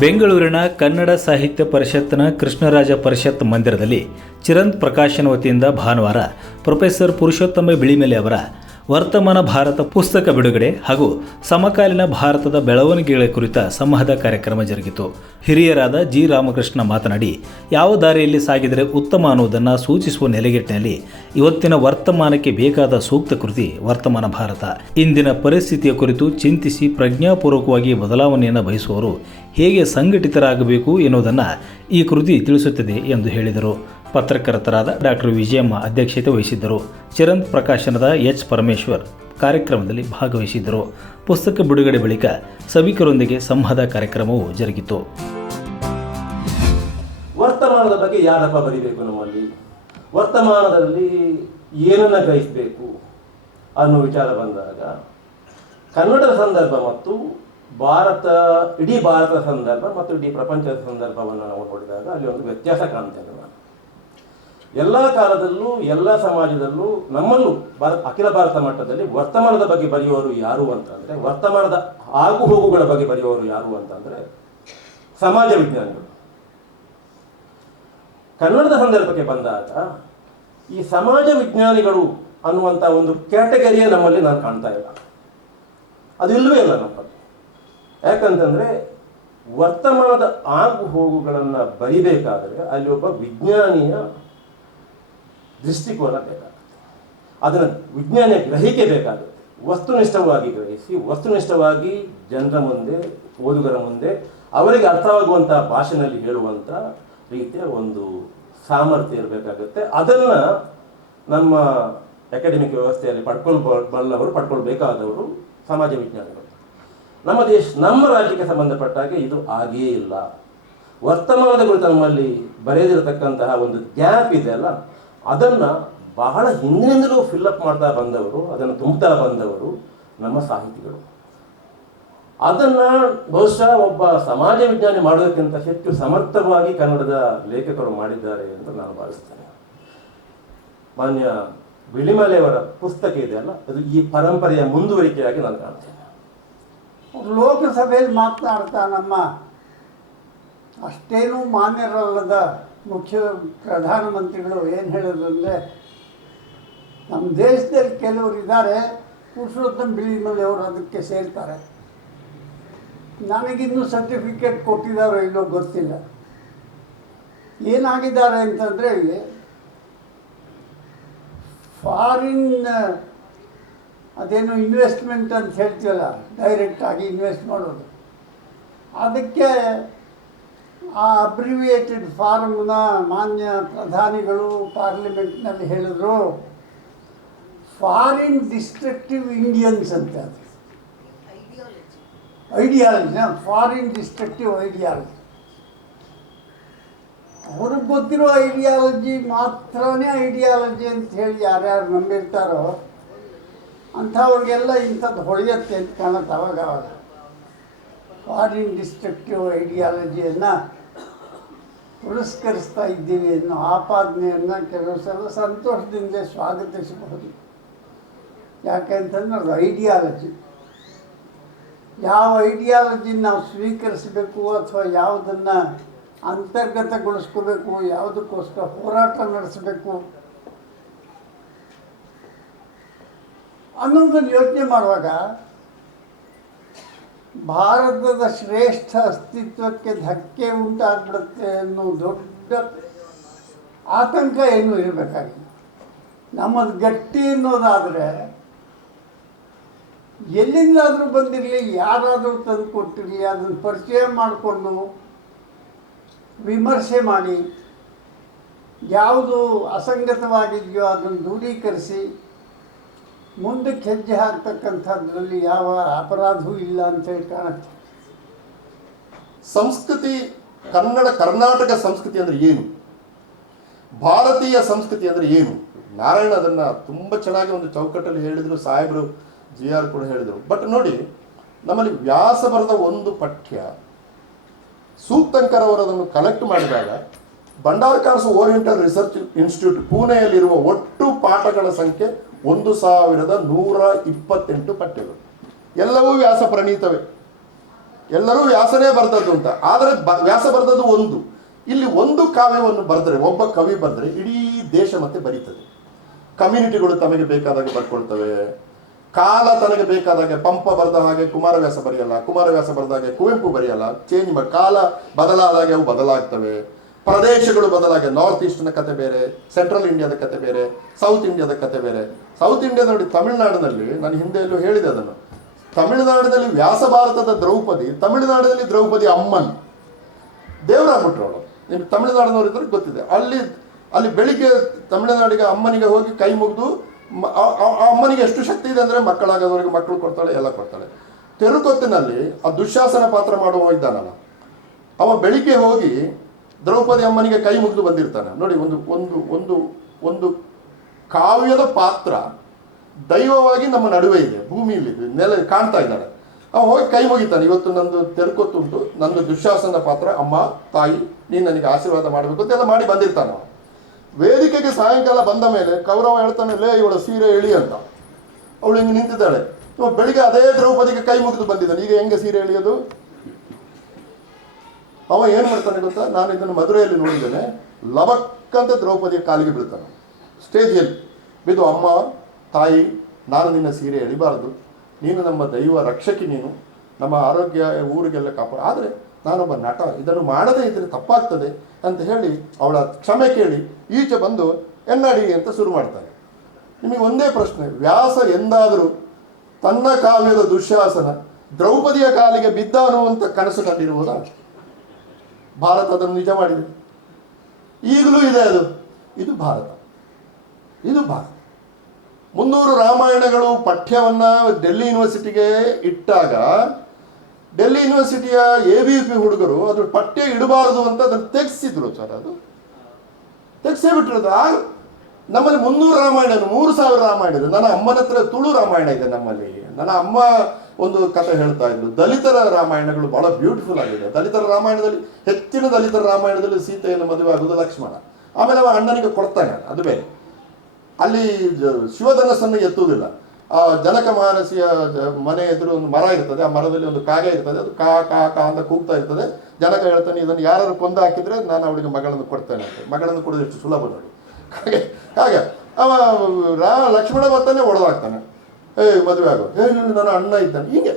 ಬೆಂಗಳೂರಿನ ಕನ್ನಡ ಸಾಹಿತ್ಯ ಪರಿಷತ್ನ ಕೃಷ್ಣರಾಜ ಪರಿಷತ್ ಮಂದಿರದಲ್ಲಿ ಚಿರಂತ್ ಪ್ರಕಾಶನ ವತಿಯಿಂದ ಭಾನುವಾರ ಪ್ರೊಫೆಸರ್ ಪುರುಷೋತ್ತಮ ಬಿಳಿಮೆಲೆ ಅವರ ವರ್ತಮಾನ ಭಾರತ ಪುಸ್ತಕ ಬಿಡುಗಡೆ ಹಾಗೂ ಸಮಕಾಲೀನ ಭಾರತದ ಬೆಳವಣಿಗೆಗಳ ಕುರಿತ ಸಂವಾದ ಕಾರ್ಯಕ್ರಮ ಜರುಗಿತು. ಹಿರಿಯರಾದ ಜಿ. ರಾಮಕೃಷ್ಣ ಮಾತನಾಡಿ, ಯಾವ ದಾರಿಯಲ್ಲಿ ಸಾಗಿದರೆ ಉತ್ತಮ ಅನ್ನುವುದನ್ನು ಸೂಚಿಸುವ ನೆಲೆಗೆಟ್ಟಿನಲ್ಲಿ ಇವತ್ತಿನ ವರ್ತಮಾನಕ್ಕೆ ಬೇಕಾದ ಸೂಕ್ತ ಕೃತಿ ವರ್ತಮಾನ ಭಾರತ. ಇಂದಿನ ಪರಿಸ್ಥಿತಿಯ ಕುರಿತು ಚಿಂತಿಸಿ ಪ್ರಜ್ಞಾಪೂರ್ವಕವಾಗಿ ಬದಲಾವಣೆಯನ್ನು ಬಯಸುವವರು ಹೇಗೆ ಸಂಘಟಿತರಾಗಬೇಕು ಎನ್ನುವುದನ್ನು ಈ ಕೃತಿ ತಿಳಿಸುತ್ತದೆ ಎಂದು ಹೇಳಿದರು. ಪತ್ರಕರ್ತರಾದ ಡಾಕ್ಟರ್ ವಿಜಯಮ್ಮ ಅಧ್ಯಕ್ಷತೆ ವಹಿಸಿದ್ದರು. ಚಿರಂತ್ ಪ್ರಕಾಶನದ ಎಚ್ ಪರಮೇಶ್ವರ್ ಕಾರ್ಯಕ್ರಮದಲ್ಲಿ ಭಾಗವಹಿಸಿದ್ದರು. ಪುಸ್ತಕ ಬಿಡುಗಡೆ ಬಳಿಕ ಸಭಿಕರೊಂದಿಗೆ ಸಂವಾದ ಕಾರ್ಯಕ್ರಮವು ಜರುಗಿತು. ವರ್ತಮಾನದ ಬಗ್ಗೆ ಯಾರಪ್ಪ ಬರೀಬೇಕು ನಮ್ಮಲ್ಲಿ? ವರ್ತಮಾನದಲ್ಲಿ ಏನನ್ನ ಗ್ರಹಿಸಬೇಕು ಅನ್ನೋ ವಿಚಾರ ಬಂದಾಗ, ಕನ್ನಡದ ಸಂದರ್ಭ ಮತ್ತು ಭಾರತ, ಇಡೀ ಭಾರತದ ಸಂದರ್ಭ ಮತ್ತು ಇಡೀ ಪ್ರಪಂಚದ ಸಂದರ್ಭವನ್ನು ನಾವು ನೋಡಿದಾಗ ಅಲ್ಲಿ ಒಂದು ವ್ಯತ್ಯಾಸ ಕಾಣ್ತೇವೆ ಎಲ್ಲ ಕಾಲದಲ್ಲೂ, ಎಲ್ಲ ಸಮಾಜದಲ್ಲೂ, ನಮ್ಮಲ್ಲೂ ಭಾರತ, ಅಖಿಲ ಭಾರತ ಮಟ್ಟದಲ್ಲಿ ವರ್ತಮಾನದ ಬಗ್ಗೆ ಬರೆಯುವವರು ಯಾರು ಅಂತಂದ್ರೆ, ವರ್ತಮಾನದ ಆಗು ಹೋಗುಗಳ ಬಗ್ಗೆ ಬರೆಯುವವರು ಯಾರು ಅಂತಂದ್ರೆ ಸಮಾಜ ವಿಜ್ಞಾನಿಗಳು. ಕನ್ನಡದ ಸಂದರ್ಭಕ್ಕೆ ಬಂದಾಗ, ಈ ಸಮಾಜ ವಿಜ್ಞಾನಿಗಳು ಅನ್ನುವಂಥ ಒಂದು ಕ್ಯಾಟಗರಿಯೇ ನಮ್ಮಲ್ಲಿ ನಾನು ಕಾಣ್ತಾ ಇಲ್ಲ. ಅದು ಇಲ್ಲವೇ ಇಲ್ಲ ನಮ್ಮಲ್ಲಿ. ಯಾಕಂತಂದ್ರೆ, ವರ್ತಮಾನದ ಆಗು ಹೋಗುಗಳನ್ನು ಬರಿಬೇಕಾದ್ರೆ ಅಲ್ಲಿ ಒಬ್ಬ ವಿಜ್ಞಾನಿಯ ದೃಷ್ಟಿಕೋನ ಬೇಕಾಗುತ್ತೆ. ಅದರ ವಿಜ್ಞಾನ ಗ್ರಹಿಕೆ ಬೇಕಾಗುತ್ತೆ. ವಸ್ತುನಿಷ್ಠವಾಗಿ ಗ್ರಹಿಸಿ, ವಸ್ತುನಿಷ್ಠವಾಗಿ ಜನರ ಮುಂದೆ, ಓದುಗರ ಮುಂದೆ, ಅವರಿಗೆ ಅರ್ಥವಾಗುವಂತಹ ಭಾಷೆನಲ್ಲಿ ಹೇಳುವಂಥ ರೀತಿಯ ಒಂದು ಸಾಮರ್ಥ್ಯ ಇರಬೇಕಾಗುತ್ತೆ. ಅದನ್ನ ನಮ್ಮ ಅಕಾಡೆಮಿಕ್ ವ್ಯವಸ್ಥೆಯಲ್ಲಿ ಪಡ್ಕೊಳ್ಬಲ್ಲವರು, ಪಡ್ಕೊಳ್ಬೇಕಾದವರು ಸಮಾಜ ವಿಜ್ಞಾನಿಗಳು. ನಮ್ಮ ದೇಶ, ನಮ್ಮ ರಾಜ್ಯಕ್ಕೆ ಸಂಬಂಧಪಟ್ಟ ಹಾಗೆ ಇದು ಆಗಿಯೇ ಇಲ್ಲ. ವರ್ತಮಾನದ ಕುರಿತು ನಮ್ಮಲ್ಲಿ ಬರೆದಿರತಕ್ಕಂತಹ ಒಂದು ಗ್ಯಾಪ್ ಇದೆ ಅಲ್ಲ? ಅದನ್ನ ಬಹಳ ಹಿಂದಿನಿಂದಲೂ ಫಿಲ್ಲಪ್ ಮಾಡ್ತಾ ಬಂದವರು, ಅದನ್ನು ತುಂಬುತ್ತಾ ಬಂದವರು ನಮ್ಮ ಸಾಹಿತಿಗಳು. ಅದನ್ನ ಬಹುಶಃ ಒಬ್ಬ ಸಮಾಜ ವಿಜ್ಞಾನಿ ಮಾಡೋದಕ್ಕಿಂತ ಹೆಚ್ಚು ಸಮರ್ಥವಾಗಿ ಕನ್ನಡದ ಲೇಖಕರು ಮಾಡಿದ್ದಾರೆ ಅಂತ ನಾನು ಭಾವಿಸ್ತೇನೆ. ಮಾನ್ಯ ಬಿಳಿಮಲೆಯವರ ಪುಸ್ತಕ ಇದೆಯಲ್ಲ ಅದು ಈ ಪರಂಪರೆಯ ಮುಂದುವರಿಕೆಯಾಗಿ ನಾನು ಕಾಣ್ತೇನೆ. ಲೋಕಸಭೆಯಲ್ಲಿ ಮಾತನಾಡ್ತಾ ನಮ್ಮ ಅಷ್ಟೇನೂ ಮಾನ್ಯರಲ್ಲದ ಮುಖ್ಯ ಪ್ರಧಾನಮಂತ್ರಿಗಳು ಏನು ಹೇಳೋದು ಅಂದರೆ ನಮ್ಮ ದೇಶದಲ್ಲಿ ಕೆಲವರು ಇದ್ದಾರೆ, ಪುರುಷೋತ್ತಮ ಬಿಳಿಮಲೆ ಅವರು ಅದಕ್ಕೆ ಸೇರ್ತಾರೆ. ನನಗಿನ್ನೂ ಸರ್ಟಿಫಿಕೇಟ್ ಕೊಟ್ಟಿದ್ದಾರೋ ಇಲ್ಲೋ ಗೊತ್ತಿಲ್ಲ. ಏನಾಗಿದ್ದಾರೆ ಅಂತಂದರೆ, ಫಾರಿನ್, ಅದೇನು ಇನ್ವೆಸ್ಟ್ಮೆಂಟ್ ಅಂತ ಹೇಳ್ತೀವಲ್ಲ ಡೈರೆಕ್ಟಾಗಿ ಇನ್ವೆಸ್ಟ್ ಮಾಡೋದು. ಅದಕ್ಕೆ ಆ ಅಬ್ರಿವಿಯೇಟೆಡ್ ಫಾರ್ಮ್ನ ಮಾನ್ಯ ಪ್ರಧಾನಿಗಳು ಪಾರ್ಲಿಮೆಂಟ್ನಲ್ಲಿ ಹೇಳಿದ್ರು ಫಾರಿನ್ ಡಿಸ್ಟ್ರಕ್ಟಿವ್ ಇಂಡಿಯನ್ಸ್ ಅಂತ ಅದು. ಐಡಿಯಾಲಜಿ ಫಾರಿನ್ ಡಿಸ್ಟ್ರಕ್ಟಿವ್ ಐಡಿಯಾಲಜಿ ಅವ್ರಿಗೆ ಗೊತ್ತಿರೋ ಐಡಿಯಾಲಜಿ ಮಾತ್ರನೇ ಐಡಿಯಾಲಜಿ ಅಂತ ಹೇಳಿ ಯಾರ್ಯಾರು ನಂಬಿರ್ತಾರೋ, ಅಂಥವ್ರಿಗೆಲ್ಲ ಇಂಥದ್ದು ಹೊಳೆಯತ್ತೆ ಅಂತ ಕಾಣುತ್ತೆ ಅವಾಗ ಫಾರಿನ್ ಡಿಸ್ಟ್ರಕ್ಟಿವ್ ಐಡಿಯಾಲಜಿಯನ್ನು ಪುರಸ್ಕರಿಸ್ತಾ ಇದ್ದೀವಿ ಅನ್ನೋ ಆಪಾದನೆಯನ್ನು ಕೆಲವು ಸಲ ಸಂತೋಷದಿಂದ ಸ್ವಾಗತಿಸಬಹುದು. ಯಾಕೆಂತಂದ್ರೆ ಅದು ಐಡಿಯಾಲಜಿ. ಯಾವ ಐಡಿಯಾಲಜಿ ನಾವು ಸ್ವೀಕರಿಸಬೇಕು ಅಥವಾ ಯಾವುದನ್ನು ಅಂತರ್ಗತಗೊಳಿಸ್ಕೋಬೇಕು, ಯಾವುದಕ್ಕೋಸ್ಕರ ಹೋರಾಟ ನಡೆಸಬೇಕು? ಅನ್ನೋದನ್ನು ಯೋಚನೆ ಮಾಡುವಾಗ ಭಾರತದ ಶ್ರೇಷ್ಠ ಅಸ್ತಿತ್ವಕ್ಕೆ ಧಕ್ಕೆ ಉಂಟಾಗ್ಬಿಡುತ್ತೆ ಅನ್ನೋ ದೊಡ್ಡ ಆತಂಕ ಏನು ಇರಬೇಕಾಗಿಲ್ಲ. ನಮ್ಮದು ಗಟ್ಟಿ ಅನ್ನೋದಾದರೆ ಎಲ್ಲಿಂದಾದರೂ ಬಂದಿರಲಿ, ಯಾರಾದರೂ ತಂದು ಕೊಟ್ಟಿರಲಿ, ಅದನ್ನು ಪರಿಚಯ ಮಾಡಿಕೊಂಡು ವಿಮರ್ಶೆ ಮಾಡಿ, ಯಾವುದು ಅಸಂಗತವಾಗಿದೆಯೋ ಅದನ್ನು ದೂರೀಕರಿಸಿ ಮುಂದಕ್ಕೆ ಹೆಜ್ಜೆ ಹಾಕ್ತಕ್ಕಂಥದ್ರಲ್ಲಿ ಯಾವ ಅಪರಾಧವೂ ಇಲ್ಲ ಅಂತೇಳಿ ಕಾಣುತ್ತೆ. ಸಂಸ್ಕೃತಿ, ಕನ್ನಡ, ಕರ್ನಾಟಕ ಸಂಸ್ಕೃತಿ ಅಂದರೆ ಏನು? ಭಾರತೀಯ ಸಂಸ್ಕೃತಿ ಅಂದರೆ ಏನು? ನಾರಾಯಣ ಅದನ್ನು ತುಂಬ ಚೆನ್ನಾಗಿ ಒಂದು ಚೌಕಟ್ಟಲ್ಲಿ ಹೇಳಿದರು, ಸಾಹೇಬರು ಜಿ ಆರ್ ಕೂಡ ಹೇಳಿದರು. ಬಟ್ ನೋಡಿ, ನಮ್ಮಲ್ಲಿ ವ್ಯಾಸ ಬರೆದ ಒಂದು ಪಠ್ಯ, ಸೂಕ್ತಂಕರ್ ಅವರು ಅದನ್ನು ಕಲೆಕ್ಟ್ ಮಾಡಿದಾಗ ಬಂಡಾರಕಾಸು ಓರಿಯೆಂಟಲ್ ರಿಸರ್ಚ್ ಇನ್ಸ್ಟಿಟ್ಯೂಟ್ ಪುಣೆಯಲ್ಲಿರುವ ಒಟ್ಟು ಪಾಠಗಳ ಸಂಖ್ಯೆ ಒಂದು ಸಾವಿರದ ನೂರ ಇಪ್ಪತ್ತೆಂಟು ಪಠ್ಯಗಳು. ಎಲ್ಲವೂ ವ್ಯಾಸ ಪ್ರಣೀತವೇ. ಎಲ್ಲರೂ ವ್ಯಾಸನೇ ಬರ್ತದ್ದು ಅಂತ. ಆದರೆ ವ್ಯಾಸ ಬರೆದದ್ದು ಒಂದು. ಇಲ್ಲಿ ಒಂದು ಕಾವ್ಯವನ್ನು ಬರೆದರೆ, ಒಬ್ಬ ಕವಿ ಬಂದರೆ ಇಡೀ ದೇಶ ಮತ್ತೆ ಬರೀತದೆ. ಕಮ್ಯುನಿಟಿಗಳು ತಮಗೆ ಬೇಕಾದಾಗ ಬರ್ಕೊಳ್ತವೆ. ಕಾಲ ತನಗೆ ಬೇಕಾದಾಗ ಪಂಪ ಬರೆದ ಹಾಗೆ ಕುಮಾರವ್ಯಾಸ ಬರೆಯಲ್ಲ, ಕುಮಾರವ್ಯಾಸ ಬರೆದ ಹಾಗೆ ಕುವೆಂಪು ಬರೆಯಲ್ಲ. ಚೇಂಜ್ ಕಾಲ ಬದಲಾದಾಗೆ ಅವು ಬದಲಾಗ್ತವೆ. ಪ್ರದೇಶಗಳು ಬದಲಾಗಿದೆ ನಾರ್ತ್ ಈಸ್ಟ್ನ ಕತೆ ಬೇರೆ ಸೆಂಟ್ರಲ್ ಇಂಡಿಯಾದ ಕತೆ ಬೇರೆ ಸೌತ್ ಇಂಡಿಯಾದ ಕತೆ ಬೇರೆ. ಸೌತ್ ಇಂಡಿಯಾ ನೋಡಿ, ತಮಿಳುನಾಡಿನಲ್ಲಿ ನಾನು ಹಿಂದೆಯಲ್ಲೂ ಹೇಳಿದೆ ಅದನ್ನು. ತಮಿಳುನಾಡಿನಲ್ಲಿ ವ್ಯಾಸ ಭಾರತದ ದ್ರೌಪದಿ, ತಮಿಳುನಾಡಿನಲ್ಲಿ ದ್ರೌಪದಿ ಅಮ್ಮನ್. ದೇವರಾಗ್ಬಿಟ್ರು ಅವಳು. ನಿಮ್ಗೆ ತಮಿಳುನಾಡಿನವರಿದ್ರೆ ಗೊತ್ತಿದೆ. ಅಲ್ಲಿ ಅಲ್ಲಿ ಬೆಳಿಗ್ಗೆ ತಮಿಳುನಾಡಿಗೆ ಅಮ್ಮನಿಗೆ ಹೋಗಿ ಕೈ ಮುಗಿದು ಆ ಅಮ್ಮನಿಗೆ ಎಷ್ಟು ಶಕ್ತಿ ಇದೆ ಅಂದರೆ ಮಕ್ಕಳಾಗದವರಿಗೆ ಮಕ್ಕಳು ಕೊಡ್ತಾಳೆ, ಎಲ್ಲ ಕೊಡ್ತಾಳೆ. ತಿರುಕೊತ್ತಿನಲ್ಲಿ ಆ ದುಶ್ಯಾಸನ ಪಾತ್ರ ಮಾಡುವ ಇದ್ದಾನಲ್ಲ. ಅವ ಬೆಳಿಗ್ಗೆ ಹೋಗಿ ದ್ರೌಪದಿ ಅಮ್ಮನಿಗೆ ಕೈ ಮುಗಿದು ಬಂದಿರ್ತಾನೆ. ನೋಡಿ, ಒಂದು ಒಂದು ಒಂದು ಒಂದು ಕಾವ್ಯದ ಪಾತ್ರ ದೈವವಾಗಿ ನಮ್ಮ ನಡುವೆ ಇದೆ. ಭೂಮಿಯಲ್ಲಿ ನೆಲ ಕಾಣ್ತಾ ಇದ್ದಾಳೆ. ಅವ ಹೋಗಿ ಕೈ ಮುಗಿತಾನೆ. ಇವತ್ತು ನಂದು ತೆರಕೊತ್ತುಂಟು. ನಂದು ದುಶ್ಯಾಸನ ಪಾತ್ರ, ಅಮ್ಮ, ತಾಯಿ, ನೀನು ನನಗೆ ಆಶೀರ್ವಾದ ಮಾಡಬೇಕು ಅಂತೆಲ್ಲ ಮಾಡಿ ಬಂದಿರ್ತಾನೆ ವೇದಿಕೆಗೆ ಸಾಯಂಕಾಲ ಬಂದ ಮೇಲೆ ಕೌರವ ಹೇಳ್ತಾನೆ, ಲೇ, ಇವಳ ಸೀರೆ ಎಳಿ ಅಂತ. ಅವಳು ಹಿಂಗೆ ನಿಂತಿದ್ದಾಳೆ. ಬೆಳಿಗ್ಗೆ ಅದೇ ದ್ರೌಪದಿಗೆ ಕೈ ಮುಗಿದು ಬಂದಿದ್ದಾನೆ. ಈಗ ಹೆಂಗೆ ಸೀರೆ ಎಳಿಯೋದು? ಅವ ಏನು ಮಾಡ್ತಾನೆ ಗೊತ್ತಾ? ನಾನು ಇದನ್ನು ಮಧುರೆಯಲ್ಲಿ ನೋಡಿದ್ದೇನೆ. ಲವಕ್ಕಂತ ದ್ರೌಪದಿಯ ಕಾಲಿಗೆ ಬೀಳ್ತಾನೆ. ಸ್ಟೇಜಲ್ಲಿ ಬಿದ್ದು, ಅಮ್ಮ, ತಾಯಿ, ನಾನು ನಿನ್ನ ಸೀರೆ ಎಳಿಬಾರದು. ನೀನು ನಮ್ಮ ದೈವ ರಕ್ಷಕಿ ನೀನು. ನಮ್ಮ ಆರೋಗ್ಯ ಊರಿಗೆಲ್ಲ ಕಾಪಾಡ. ಆದರೆ ನಾನೊಬ್ಬ ನಟ. ಇದನ್ನು ಮಾಡದೇ ಇದ್ದರೆ ತಪ್ಪಾಗ್ತದೆ ಅಂತ ಹೇಳಿ ಅವಳ ಕ್ಷಮೆ ಕೇಳಿ ಈಚೆ ಬಂದು, ಎನ್ನಡಿ ಅಂತ ಶುರು ಮಾಡ್ತಾನೆ. ನಿಮಗೆ ಒಂದೇ ಪ್ರಶ್ನೆ. ವ್ಯಾಸ ಎಂದಾದರೂ ತನ್ನ ಕಾವ್ಯದ ದುಶ್ಯಾಸನ ದ್ರೌಪದಿಯ ಕಾಲಿಗೆ ಬಿದ್ದ ಅನ್ನುವಂಥ ಕನಸು ಕಂಡಿರುವುದಾ? ಭಾರತ ಅದನ್ನು ನಿಜ ಮಾಡಿದೆ. ಈಗಲೂ ಇದೆ ಅದು. ಇದು ಭಾರತ. ಇದು ಭಾರತ. ಮುನ್ನೂರು ರಾಮಾಯಣಗಳು ಪಠ್ಯವನ್ನು ಡೆಲ್ಲಿ ಯೂನಿವರ್ಸಿಟಿಗೆ ಇಟ್ಟಾಗ, ಡೆಲ್ಲಿ ಯೂನಿವರ್ಸಿಟಿಯ ಎ ಬಿ ಪಿ ಹುಡುಗರು ಅದ್ರ ಪಠ್ಯ ಇಡಬಾರದು ಅಂತ ಅದನ್ನು ತೆಗೆಸಿದ್ರು ಸರ್ ಅದು. ತೆಗೆಸೇ ಬಿಟ್ಟಿರೋದು ಆ ನಮ್ಮಲ್ಲಿ ಮುನ್ನೂರು ರಾಮಾಯಣ, ಮೂರು ಸಾವಿರ ರಾಮಾಯಣ ಇದೆ. ನನ್ನ ಅಮ್ಮನ ಹತ್ರ ತುಳು ರಾಮಾಯಣ ಇದೆ ನಮ್ಮಲ್ಲಿ. ನನ್ನ ಅಮ್ಮ ಒಂದು ಕಥೆ ಹೇಳ್ತಾ ಇದ್ರು ದಲಿತರ ರಾಮಾಯಣಗಳು ಬಹಳ ಬ್ಯೂಟಿಫುಲ್ ಆಗಿದೆ. ದಲಿತರ ರಾಮಾಯಣದಲ್ಲಿ, ಹೆಚ್ಚಿನ ದಲಿತರ ರಾಮಾಯಣದಲ್ಲಿ ಸೀತೆಯನ್ನು ಮದುವೆ ಆಗುವುದು ಲಕ್ಷ್ಮಣ. ಆಮೇಲೆ ಅವ ಅಣ್ಣನಿಗೆ ಕೊಡ್ತಾನೆ, ಅದು ಬೇರೆ. ಅಲ್ಲಿ ಶಿವಧನಸ್ಸನ್ನು ಎತ್ತುವುದಿಲ್ಲ. ಆ ಜನಕ ಮಹಾರಸಿಯ ಮನೆ ಎದುರು ಒಂದು ಮರ ಇರ್ತದೆ, ಆ ಮರದಲ್ಲಿ ಒಂದು ಕಾಗೆ ಇರ್ತದೆ, ಅದು ಕಾ ಕಾ ಕಾ ಅಂತ ಕೂಗ್ತಾ ಇರ್ತದೆ. ಜನಕ ಹೇಳ್ತಾನೆ, ಇದನ್ನು ಯಾರು ಕೊಂದು ಹಾಕಿದ್ರೆ ನಾನು ಅವಳಿಗೆ ಮಗಳನ್ನು ಕೊಡ್ತೇನೆ ಅಂತ. ಮಗಳನ್ನು ಕೊಡೋದು ಎಷ್ಟು ಸುಲಭ ನೋಡಿ ಹಾಗೆ ಹಾಗೆ. ಅವ, ರಾ, ಲಕ್ಷ್ಮಣ ಬರ್ತಾನೆ ಒಡೆದಾಗ್ತಾನೆ ಏ ಮದುವೆ ಆಗೋ. ಏ ಇಲ್ಲ, ನನ್ನ ಅಣ್ಣ ಇದ್ದಾನೆ. ಹೀಗೆ.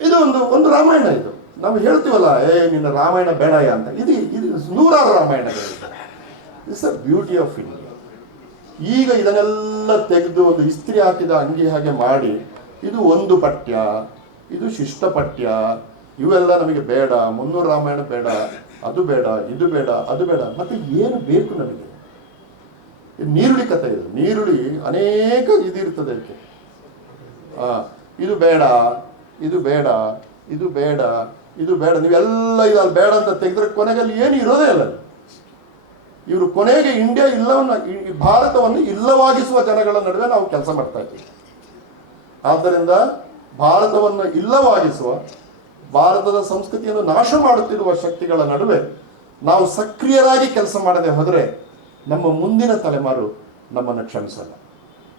ಇದು ಒಂದು ಒಂದು ರಾಮಾಯಣ ಇದು. ನಾವು ಹೇಳ್ತೀವಲ್ಲ ಏ ನಿನ್ನ ರಾಮಾಯಣ ಬೇಡಯ್ಯ ಅಂತ. ಇದು ಇದು ನೂರಾರು ರಾಮಾಯಣಗಳಿದೆ it's a beauty of India ಈಗ ಇದನ್ನೆಲ್ಲ ತೆಗೆದು ಒಂದು ಇಸ್ತ್ರಿ ಹಾಕಿದ ಅಂಗಿ ಹಾಗೆ ಮಾಡಿ ಇದು ಒಂದು ಪಠ್ಯ ಇದು ಶಿಷ್ಟ ಪಠ್ಯ ಇವೆಲ್ಲ ನಮಗೆ ಬೇಡ ಮುನ್ನೂರು ರಾಮಾಯಣ ಬೇಡ ಅದು ಬೇಡ ಇದು ಬೇಡ ಅದು ಬೇಡ. ಮತ್ತೆ ಏನು ಬೇಕು ನಮಗೆ? ನೀರುಳಿ ಕಥೆ ಇದು. ನೀರುಳಿ ಅನೇಕ ಇದಿರ್ತದೆ ಅದಕ್ಕೆ ಇದು ಬೇಡ ಇದು ಬೇಡ ಇದು ಬೇಡ ಇದು ಬೇಡ. ನೀವೆಲ್ಲ ಇದು ಬೇಡ ಅಂತ ತೆಗೆದ್ರೆ ಕೊನೆಗೆ ಅಲ್ಲಿ ಏನು ಇರೋದೇ ಇಲ್ಲ. ಇವರು ಕೊನೆಗೆ ಇಂಡಿಯಾ ಇಲ್ಲವನ್ನ ಭಾರತವನ್ನು ಇಲ್ಲವಾಗಿಸುವ ಜನಗಳ ನಡುವೆ ನಾವು ಕೆಲಸ ಮಾಡ್ತಾ ಇದ್ದೀವಿ. ಆದ್ದರಿಂದ ಭಾರತವನ್ನು ಇಲ್ಲವಾಗಿಸುವ, ಭಾರತದ ಸಂಸ್ಕೃತಿಯನ್ನು ನಾಶ ಮಾಡುತ್ತಿರುವ ಶಕ್ತಿಗಳ ನಡುವೆ ನಾವು ಸಕ್ರಿಯರಾಗಿ ಕೆಲಸ ಮಾಡದೆ ಹೋದರೆ ನಮ್ಮ ಮುಂದಿನ ತಲೆಮಾರು ನಮ್ಮನ್ನು ಕ್ಷಮಿಸಲ್ಲ.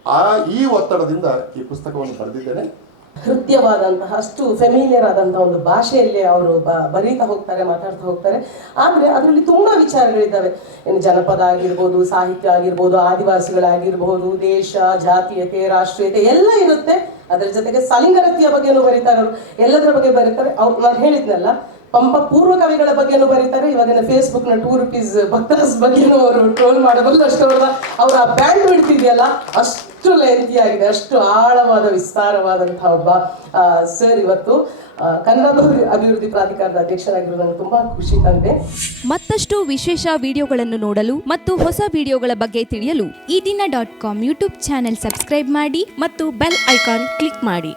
ಆ ಈ ಒತ್ತಡದಿಂದ ಈ ಪುಸ್ತಕವನ್ನು ಬರೆದಿದ್ದೇನೆ. ಹೃದಯವಾದಂತಹ ಅಷ್ಟು ಫೆಮಿಲಿಯರ್ ಆದಂತಹ ಒಂದು ಭಾಷೆಯಲ್ಲಿ ಅವರು ಬ- ಬರೀತಾ ಹೋಗ್ತಾರೆ, ಮಾತಾಡ್ತಾ ಹೋಗ್ತಾರೆ. ಆದ್ರೆ ಅದರಲ್ಲಿ ತುಂಬಾ ವಿಚಾರಗಳಿದ್ದಾವೆ. ಏನು ಜನಪದ ಆಗಿರ್ಬೋದು, ಸಾಹಿತ್ಯ ಆಗಿರ್ಬೋದು, ಆದಿವಾಸಿಗಳಾಗಿರ್ಬೋದು, ದೇಶ, ಜಾತೀಯತೆ, ರಾಷ್ಟ್ರೀಯತೆ ಎಲ್ಲ ಇರುತ್ತೆ. ಅದರ ಜೊತೆಗೆ ಸಲಿಂಗರತಿಯ ಬಗ್ಗೆನೂ ಬರೀತಾರೆ ಅವರು. ಎಲ್ಲದರ ಬಗ್ಗೆ ಬರೀತಾರೆ. ಅವ್ರು ನಾನು ಹೇಳಿದ್ನಲ್ಲ, ಪಂಪ ಪೂರ್ವ ಕವಿಗಳ ಬಗ್ಗೆನೂ ಬರೀತಾರೆ. ಇವಾಗಿನ ಫೇಸ್ಬುಕ್ನ ಟೂ ರುಪೀಸ್ ಭಕ್ತರಸ್ ಬಗ್ಗೆನೂ ಅವರು ಟ್ರೋಲ್ ಮಾಡಬಲ್ಲ ಅಷ್ಟು ಅವರ ಆ ಬ್ಯಾಂಡ್ ಬಿಡ್ತಿದೆಯಲ್ಲ, ಅಷ್ಟು ಲೆಂತಿ ಆಗಿದೆ, ಅಷ್ಟು ಆಳವಾದ ವಿಸ್ತಾರವಾದಂತಹ ಒಬ್ಬ ಸರ್ ಇವತ್ತು ಕನ್ನಡ ಅಭಿವೃದ್ಧಿ- ಪ್ರಾಧಿಕಾರದ ಅಧ್ಯಕ್ಷರಾಗಿರೋದು ನನಗೆ ತುಂಬಾ ಖುಷಿ ತಂದೆ ಮತ್ತಷ್ಟು ವಿಶೇಷ ವಿಡಿಯೋಗಳನ್ನು ನೋಡಲು ಮತ್ತು ಹೊಸ ವಿಡಿಯೋಗಳ ಬಗ್ಗೆ ತಿಳಿಯಲು ಈ ದಿನ dot com YouTube channel subscribe ಮಾಡಿ ಮತ್ತು ಬೆಲ್ ಐಕಾನ್ ಕ್ಲಿಕ್ ಮಾಡಿ.